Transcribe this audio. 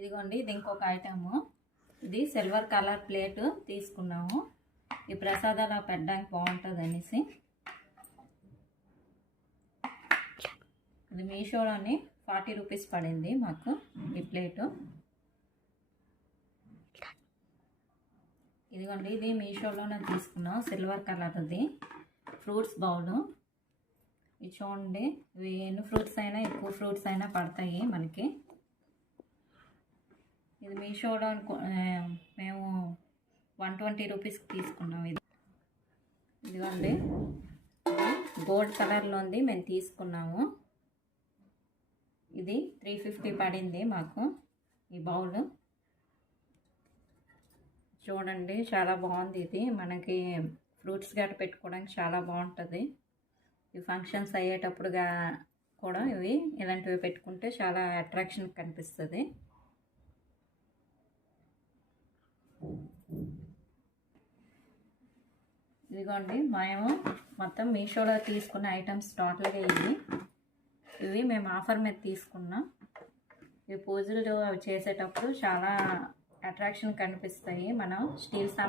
ఇదిగోండి, ఇది ఇంకొక ఐటము. ఇది సిల్వర్ కలర్ ప్లేటు తీసుకున్నాము. ఈ ప్రసాదాలు పెట్టడానికి బాగుంటుంది అనేసి. ఇది మీషోలోని 40 రూపీస్ పడింది మాకు ఈ ప్లేటు. ఇదిగోండి, ఇది మీషోలోనే తీసుకున్నాం. సిల్వర్ కలర్ది ఫ్రూట్స్ బౌలు. ఇది చూడండి, ఇవి ఎన్ని ఫ్రూట్స్ అయినా ఎక్కువ ఫ్రూట్స్ అయినా పడతాయి మనకి. ఇది మీషోలో మేము 120 రూపీస్కి తీసుకున్నాం. ఇదిగోండి, గోల్డ్ కలర్లోంది మేము తీసుకున్నాము. ఇది 350 పడింది మాకు ఈ బౌల్. చూడండి, చాలా బాగుంది. ఇది మనకి ఫ్రూట్స్ గట్ట పెట్టుకోవడానికి చాలా బాగుంటుంది. ఈ ఫంక్షన్స్ అయ్యేటప్పుడుగా కూడా ఇవి ఇలాంటివి పెట్టుకుంటే చాలా అట్రాక్షన్ కనిపిస్తుంది. ఇదిగోండి, మేము మొత్తం మీషోలో తీసుకున్న ఐటమ్స్ టోటల్గా ఇవి మేము ఆఫర్ మీద తీసుకున్నాం. ఇవి పూజలు అవి చేసేటప్పుడు చాలా అట్రాక్షన్ కనిపిస్తాయి. మనం స్టీల్ సామాన్